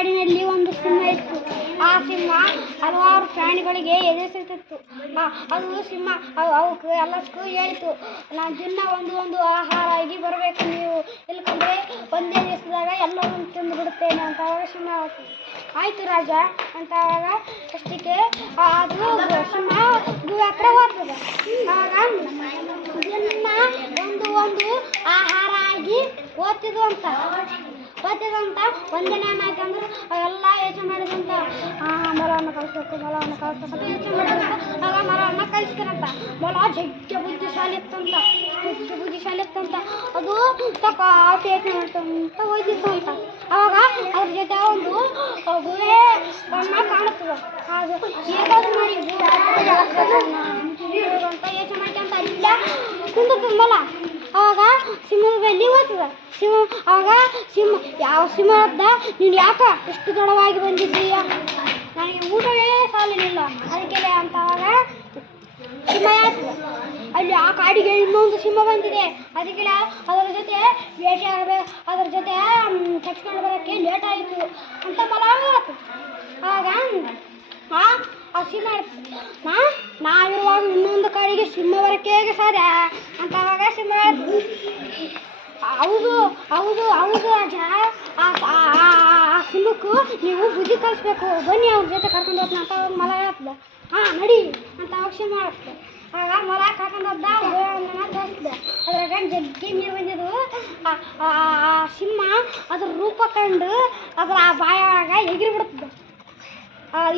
ಕಾಡಿನಲ್ಲಿ ಒಂದು ಸಿಂಹ ಇತ್ತು. ಆ ಸಿಂಹ ಹಲವಾರು ಪ್ರಾಣಿಗಳಿಗೆ ಎದುರಿಸುತ್ತಿತ್ತು. ಅದು ಸಿಂಹ ಅವಕ್ಕೆ ಎಲ್ಲದಕ್ಕೂ ಹೇಳಿತು, ನಾನು ದಿನ ಒಂದು ಆಹಾರ ಆಗಿ ಬರಬೇಕು, ನೀವು ಇಲ್ಕಂದ್ರೆ ಒಂದೇ ದಿವಸದಾಗ ಎಲ್ಲವನ್ನು ತಿಂದು ಬಿಡುತ್ತೇನೆ ಅಂತ. ಅವಾಗ ಸಿಂಹ ಆಯಿತು ರಾಜ ಅಂತ. ಅವಾಗ ಅಷ್ಟಕ್ಕೆ ಅದು ಸಿಂಹ ಗುಹೆ ಹತ್ರ ಹೋಗ್ತದೆ. ಆವಾಗ ದಿನ ಒಂದು ಆಹಾರ ಆಗಿ ಓದ್ತಿದ್ವು ಅಂತ. ಒಂದಿನ ಏನಾಯ್ತಂದ್ರೆ ಅವೆಲ್ಲ ಯೋಚನೆ ಮಾಡಿದಂತ, ಮೊಲವನ್ನು ಕಳಿಸ್ಬೇಕು ಅಂತ ಯೋಚನೆ ಮಾಡಿದಂತ. ಆಗ ಮೊಲವನ್ನು ಕಳಿಸ್ತಾರಂತ. ಮೊಲ ಜಗ್ಗ ಬುದ್ಧಿಶಾಲಿ ಇತ್ತಂತ. ಅದು ಯೋಚನೆ ಮಾಡ್ತಂತ ಹೋಯ್ತಿತ್ತು ಅಂತ. ಅವಾಗ ಅದ್ರ ಜೊತೆ ಒಂದು ಗುಹೆ ಕಾಣುತ್ತದೆ. ಅದು ಹೇಗಾದ್ರು ಮಾಡಿ ಅಂತ ಯೋಚನೆ ಮಾಡ್ಕೊಂತ ಅಲ್ಲ ಕುಂದಿರ್ತದೆ ಮೊಲ. ಆವಾಗ ಸಿಂಹದ ಬಳಿ ಹೋಗ್ತದೆ. ಯಾವ ಸಿಂಹ ಹದ್ದ, ನೀನು ಯಾಕ ಎಷ್ಟು ತಡವಾಗಿ ಬಂದಿದ್ದೀಯ, ನನಗೆ ಊಟವೇ ಸಾಲಿನಿಲ್ಲ ಅದಕ್ಕೆ ಅಂತ. ಅವಾಗ ಸಿಂಹ ಹೇಳ್ತದೆ, ಅಲ್ಲಿ ಆ ಕಾಡಿಗೆ ಇನ್ನೊಂದು ಸಿಂಹ ಬಂದಿದೆ, ಅದಕ್ಕೆ ಅದರ ಜೊತೆ ಭೇಟಿ ಆಗಬೇಕು, ಅದರ ಜೊತೆ ತಪ್ಪಿಸ್ಕೊಂಡು ಬರೋಕ್ಕೆ ಲೇಟ್ ಆಯಿತು ಅಂತ ಮೊಲ ಹೇಳ್ತದೆ. ಆವಾಗ ಆ ಸಿಂಹ ಹೇಳ್ತದೆ, ನಾವಿರುವಾಗ ಇನ್ನೊಂದು ಕಾಡಿಗೆ ಸಿಂಹ ಬರೋಕ್ಕೆ ಹೇಗೆ ಸಾಧ್ಯ ಅಂತ. ಅವಾಗ ಸಿಂಹ ಹೇಳ್ತದೆ, ಹೌದು ರಾಜ, ಆ ಸಿಂಹಕ್ಕೂ ನೀವು ಬುದ್ಧಿ ಕಲಿಸ್ಬೇಕು, ಬನ್ನಿ ಅವ್ರ ಜೊತೆ ಕರ್ಕೊಂಡು ಹೋಗ್ತಾನೆ ಅಂತ. ಅವಾಗ ಮೊಲ ಹೇಳ್ತದೆ, ನಡಿ ಅಂತ. ಅವಾಗ ಸಿಂಹ ಹೇಳ್ತದೆ. ಆಗ ಮೊಲ ಕರ್ಕೊಂಡು ಹೋದ ತೋರಿಸ್ತದೆ. ಅದ್ರಾಗ ಜಗ್ಗಿ ನೀರು ಬಂದಿದ್ದು. ಆ ಸಿಂಹ ಅದ್ರ ರೂಪ ಕಂಡು ಅದ್ರ ಆ ಬಾಯಾಗ ಎಗಿರಿ ಬಿಡ್ತದೆ.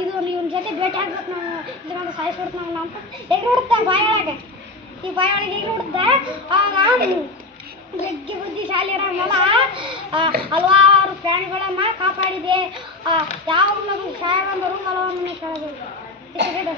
ಇವನ ಜೊತೆ ಭೇಟಿ ಆಗ್ಬೇಕು, ನಾವು ಇದನ್ನೊಂದು ಸಾಯಿಸ್ಬಿಡ್ತು ಅಂತ ಎಗಿರಿ ಬಿಡುತ್ತೆ ಬಾಯೊಳಗೆ. ಈ ಬಾಯೊಳಗೆ ಎಗಿರಿ ಬಿಡುತ್ತೆ. ಆವಾಗ ಜಗ್ಗಿ ಬುದ್ಧಿಶಾಲಿ ಮೊಲ ಹಲವಾರು ಪ್ರಾಣಿಗಳನ್ನ ಕಾಪಾಡಿದೆ. ಯಾವ ಸಹಾಯ ಬಂದರೂ ಮೊಲವನ್ನು ಕೇಳಬೇಕು.